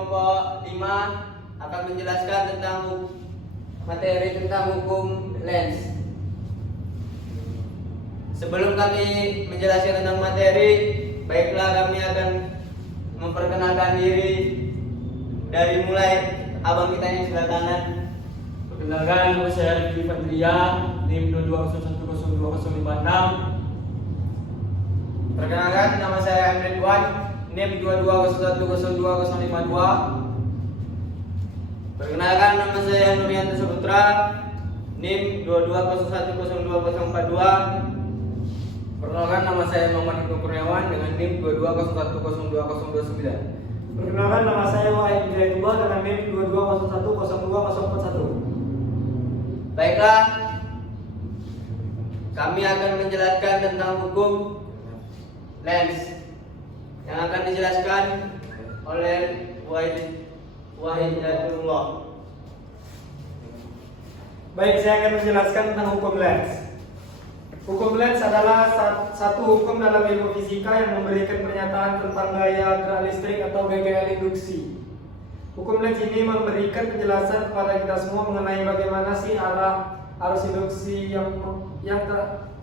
kelompok 5 akan menjelaskan tentang materi tentang hukum Lenz. Sebelum kami menjelaskan tentang materi, baiklah kami akan memperkenalkan diri dari mulai abang kita yang sebelah kanan. Perkenalkan, nama saya Rifki Fadria, NIM 22010256. Perkenalkan, nama saya Emre Ridwan, NIM 22010252. Perkenalkan, nama saya Nurianto Saputra, NIM 22010242. Perkenalkan, nama saya Muhammad Ibnu Kurniawan dengan NIM 2201020029. Perkenalkan, nama saya Wahid Hidayatullah dengan NIM 2201024041. Baiklah, kami akan menjelaskan tentang hukum Lenz yang akan dijelaskan oleh Wahid Hidayatullah. Baik, saya akan menjelaskan tentang hukum Lenz. Hukum Lenz adalah satu hukum dalam ilmu fisika yang memberikan pernyataan tentang gaya gerak listrik atau gaya induksi. Hukum Lenz ini memberikan penjelasan kepada kita semua mengenai bagaimana sih arah arus induksi yang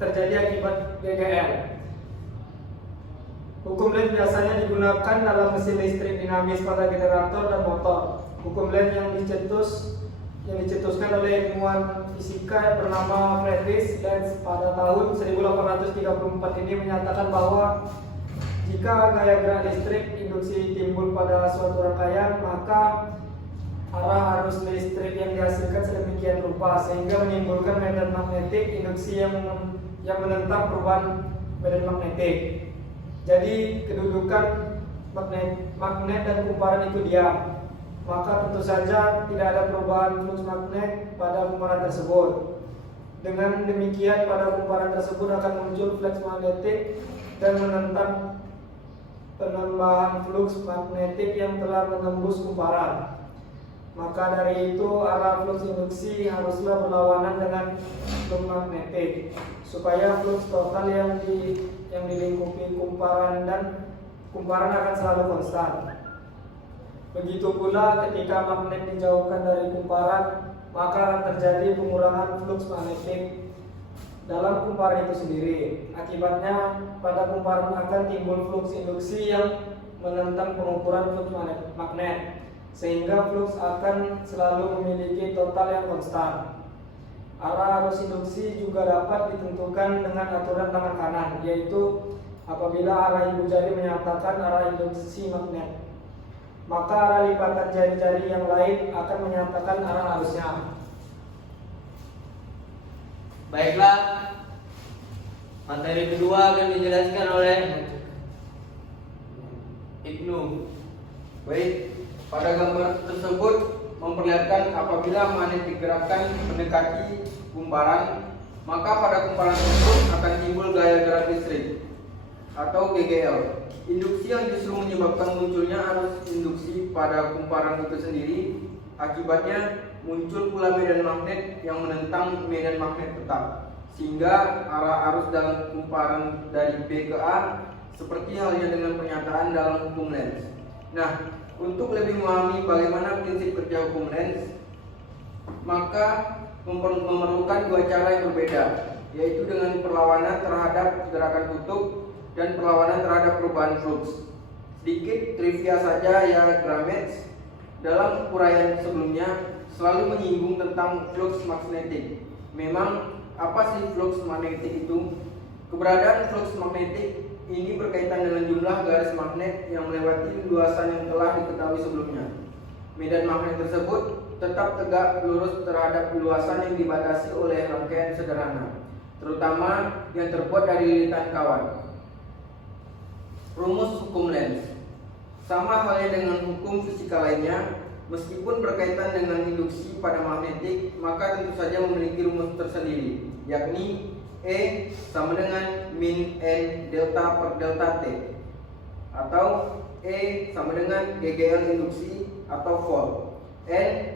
terjadi akibat GGL. Hukum Lenz biasanya digunakan dalam mesin listrik dinamis pada generator dan motor. Hukum Lenz yang dicetuskan oleh ilmuwan fisika yang bernama Friedrich Lenz pada tahun 1834 ini menyatakan bahwa jika gaya gerak listrik induksi timbul pada suatu rangkaian, maka arah arus listrik yang dihasilkan sedemikian rupa sehingga menimbulkan medan magnetik induksi yang menentang perubahan medan magnetik. Jadi kedudukan magnet dan kumparan itu diam, maka tentu saja tidak ada perubahan flux magnet pada kumparan tersebut. Dengan demikian pada kumparan tersebut akan muncul flux magnetik dan menentang penambahan flux magnetik yang telah menembus kumparan. Maka dari itu arah flux induksi haruslah berlawanan dengan flux magnetik supaya flux total yang dilingkupi kumparan akan selalu konstan. Begitu pula ketika magnet dijauhkan dari kumparan, maka akan terjadi pengurangan flux magnetik dalam kumparan itu sendiri. Akibatnya pada kumparan akan timbul flux induksi yang menentang pengukuran flux magnet, sehingga flux akan selalu memiliki total yang konstan. Arah arus induksi juga dapat ditentukan dengan aturan tangan kanan, yaitu apabila arah ibu jari menyatakan arah induksi magnet, maka arah lipatan jari-jari yang lain akan menyatakan arah arusnya. Baiklah, materi kedua akan dijelaskan oleh Ibnu. Baik, pada gambar tersebut memperlihatkan apabila magnet digerakkan mendekati kumparan, maka pada kumparan tersebut akan timbul gaya gerak listrik atau GGL. Induksi yang justru menyebabkan munculnya arus induksi pada kumparan itu sendiri. Akibatnya muncul pula medan magnet yang menentang medan magnet tetap, sehingga arah arus dalam kumparan dari B ke A seperti halnya dengan pernyataan dalam hukum Lenz. Nah, untuk lebih memahami bagaimana prinsip kerja hukum Lenz, maka memerlukan dua cara yang berbeda, yaitu dengan perlawanan terhadap gerakan kutub dan perlawanan terhadap perubahan flux. Sedikit trivia saja ya Gramets, dalam uraian sebelumnya selalu menyinggung tentang flux magnetik. Memang apa sih flux magnetik itu? Keberadaan flux magnetik ini berkaitan dengan jumlah garis magnet yang melewati luasan yang telah diketahui sebelumnya. Medan magnet tersebut tetap tegak lurus terhadap luasan yang dibatasi oleh rangkaian sederhana, terutama yang terbuat dari lilitan kawan. Rumus hukum Lenz sama halnya dengan hukum fisika lainnya, meskipun berkaitan dengan induksi pada magnetik, maka tentu saja memiliki rumus tersendiri, yakni E sama dengan min N delta per delta T, atau E sama dengan GGL induksi atau volt, N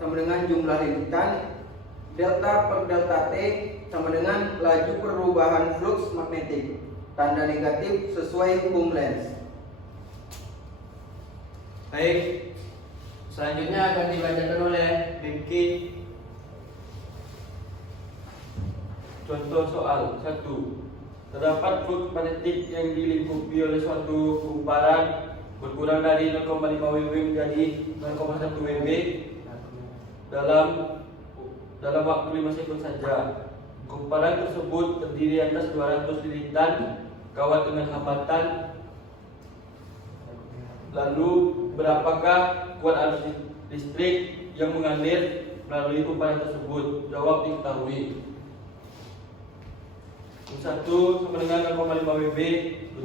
sama dengan jumlah lilitan, delta per delta T sama dengan laju perubahan flux magnetik, tanda negatif sesuai hukum Lenz. Baik, Selanjutnya akan dibacakan oleh Rifki. Contoh soal 1. Terdapat flux magnetik yang dilingkupi oleh suatu kumparan berkurang dari 0,5 W menjadi 0,1 W dalam waktu 5 sekund saja. Kumparan tersebut terdiri atas 200 lilitan kawat dengan hambatan. Lalu berapakah kuat arus listrik yang mengalir melalui kumparan tersebut? Jawab diketahui. 1 sama dengan 0,5 WB,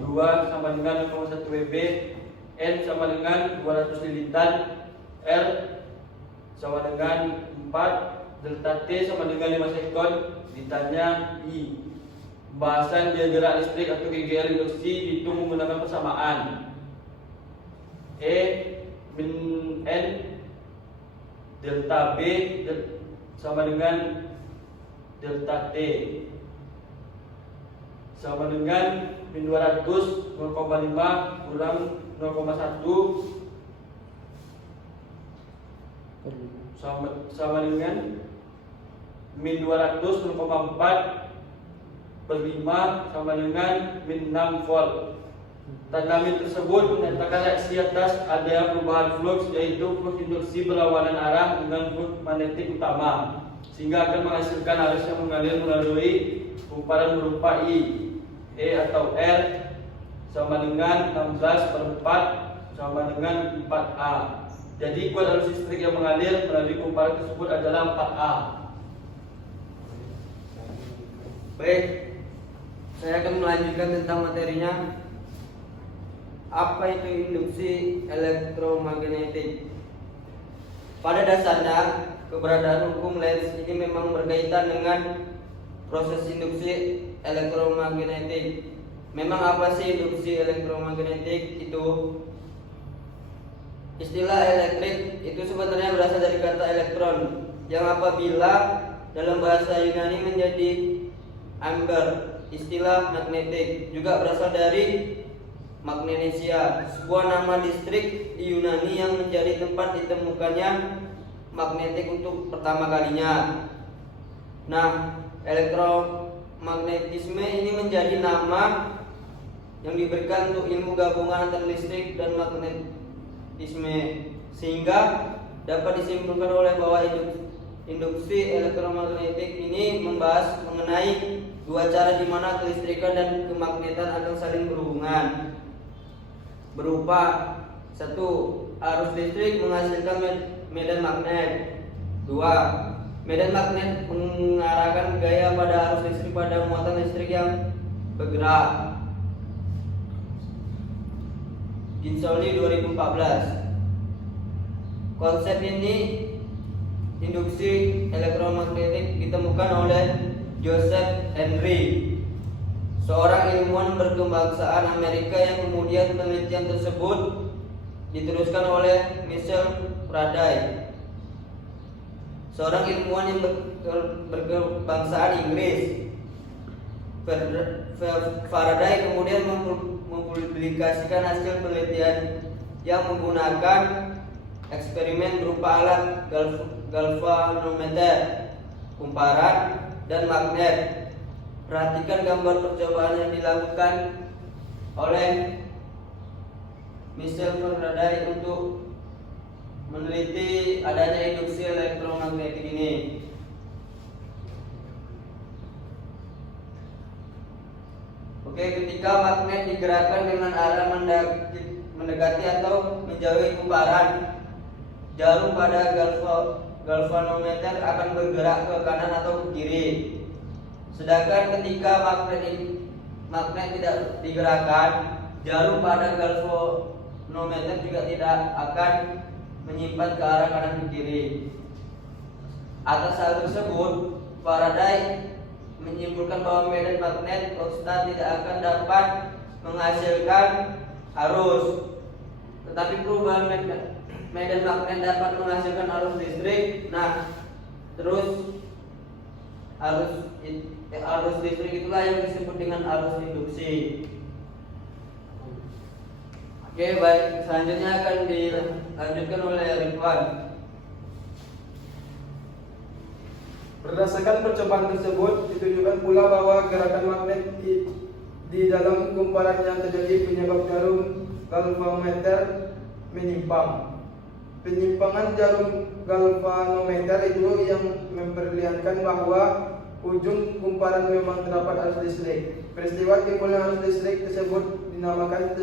2 sama dengan 0,1 WB, N sama dengan 200 lilitan, R sama dengan 4, delta T sama dengan 5 sekon. Ditanya I. Pembahasan dia gerak listrik atau GGL induksi dihitung menggunakan persamaan. E min N delta B sama dengan delta T sama dengan min 200 0,5 kurang 0,1 sama dengan min 200 0,4 per 5 sama dengan min 6 volt. Tanda min tersebut menyatakan reaksi atas adanya perubahan flux, yaitu flux induksi berlawanan arah dengan flux magnetik utama, sehingga akan menghasilkan arus yang mengalir melalui kumparan berupa I. E atau R sama dengan 16 per 4 sama dengan 4A. Jadi kuat arus listrik yang mengalir melalui kumparan tersebut adalah 4A. Baik, saya akan melanjutkan tentang materinya. Apa itu induksi elektromagnetik? Pada dasarnya, keberadaan hukum Lenz ini memang berkaitan dengan proses induksi elektromagnetik. Memang apa sih induksi elektromagnetik itu? Istilah elektrik itu sebenarnya berasal dari kata elektron, yang apabila dalam bahasa Yunani menjadi amber. Istilah magnetik juga berasal dari Magnesia, sebuah nama distrik di Yunani yang menjadi tempat ditemukannya magnetik untuk pertama kalinya. Nah, elektromagnetisme ini menjadi nama yang diberikan untuk ilmu gabungan antara listrik dan magnetisme, sehingga dapat disimpulkan oleh bahwa induksi elektromagnetik ini membahas mengenai dua cara di mana kelistrikan dan kemagnetan akan saling berhubungan, berupa 1. Arus listrik menghasilkan medan magnet. 2. Medan magnet mengarahkan gaya pada arus listrik pada muatan listrik yang bergerak. Ginsoli 2014. Konsep ini induksi elektromagnetik ditemukan oleh Joseph Henry, seorang ilmuwan berkebangsaan Amerika, yang kemudian penelitian tersebut diteruskan oleh Michael Faraday, seorang ilmuwan yang berkebangsaan Inggris. Faraday kemudian mempublikasikan hasil penelitian yang menggunakan eksperimen berupa alat galvanometer, kumparan, dan magnet. Perhatikan gambar percobaan yang dilakukan oleh Michael Faraday untuk meneliti adanya induksi elektromagnetik ini. Oke, ketika magnet digerakkan dengan arah mendekati atau menjauhi kumparan, jarum pada galvanometer akan bergerak ke kanan atau ke kiri. Sedangkan ketika magnet tidak digerakkan, jarum pada galvanometer juga tidak akan menyimpan ke arah kanan ke kiri. Atas hal tersebut, Faraday menyimpulkan bahwa medan magnet konstan tidak akan dapat menghasilkan arus, tetapi perubahan medan magnet dapat menghasilkan arus listrik. Nah, terus arus listrik itulah yang disebut dengan arus induksi. Oke, baik. Selanjutnya akan dilanjutkan oleh Ridwan. Berdasarkan percobaan tersebut, ditunjukkan pula bahwa gerakan magnet di dalam kumparan yang terjadi penyebab jarum galvanometer menyimpang. Penyimpangan jarum galvanometer itu yang memperlihatkan bahwa ujung kumparan memang terdapat arus listrik. Peristiwa timbulnya arus listrik tersebut dinamakan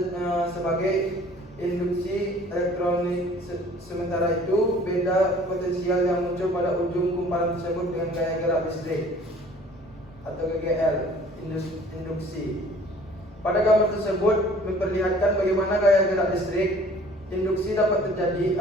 sebagai induksi elektronik. Sementara itu, beda potensial yang muncul pada ujung kumparan tersebut dengan gaya gerak listrik atau GGL induksi. Pada gambar tersebut memperlihatkan bagaimana gaya gerak listrik induksi dapat terjadi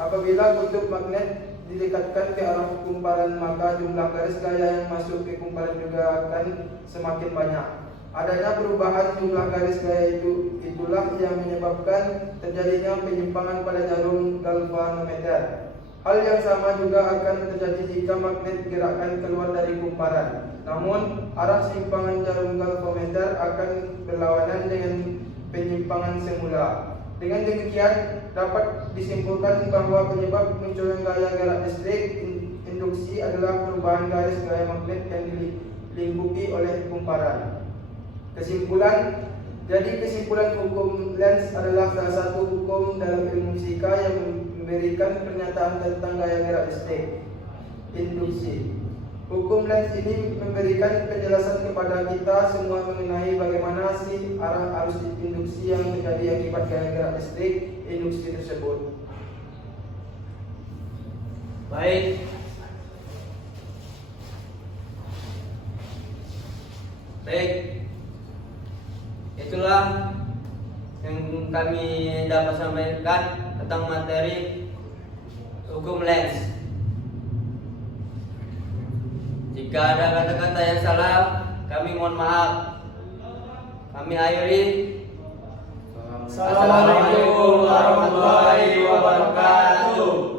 apabila kutub magnet didekatkan ke arah kumparan, maka jumlah garis gaya yang masuk ke kumparan juga akan semakin banyak. Adanya perubahan jumlah garis gaya itulah yang menyebabkan terjadinya penyimpangan pada jarum galvanometer. Hal yang sama juga akan terjadi jika magnet digerakkan keluar dari kumparan. Namun, arah simpangan jarum galvanometer akan berlawanan dengan penyimpangan semula. Dengan demikian, dapat disimpulkan bahwa penyebab munculnya gaya gerak listrik induksi adalah perubahan garis gaya magnet yang dilingkupi oleh kumparan. Kesimpulan hukum Lenz adalah salah satu hukum dalam ilmu fisika yang memberikan pernyataan tentang gaya gerak listrik induksi. Hukum Lenz ini memberikan penjelasan kepada kita semua mengenai bagaimana sih arah arus induksi yang terjadi akibat gaya gerak listrik induksi tersebut. Baik. Itulah yang kami dapat sampaikan tentang materi hukum Lenz. Jika ada kata-kata yang salah, kami mohon maaf. Kami akhiri. Assalamualaikum warahmatullahi wabarakatuh.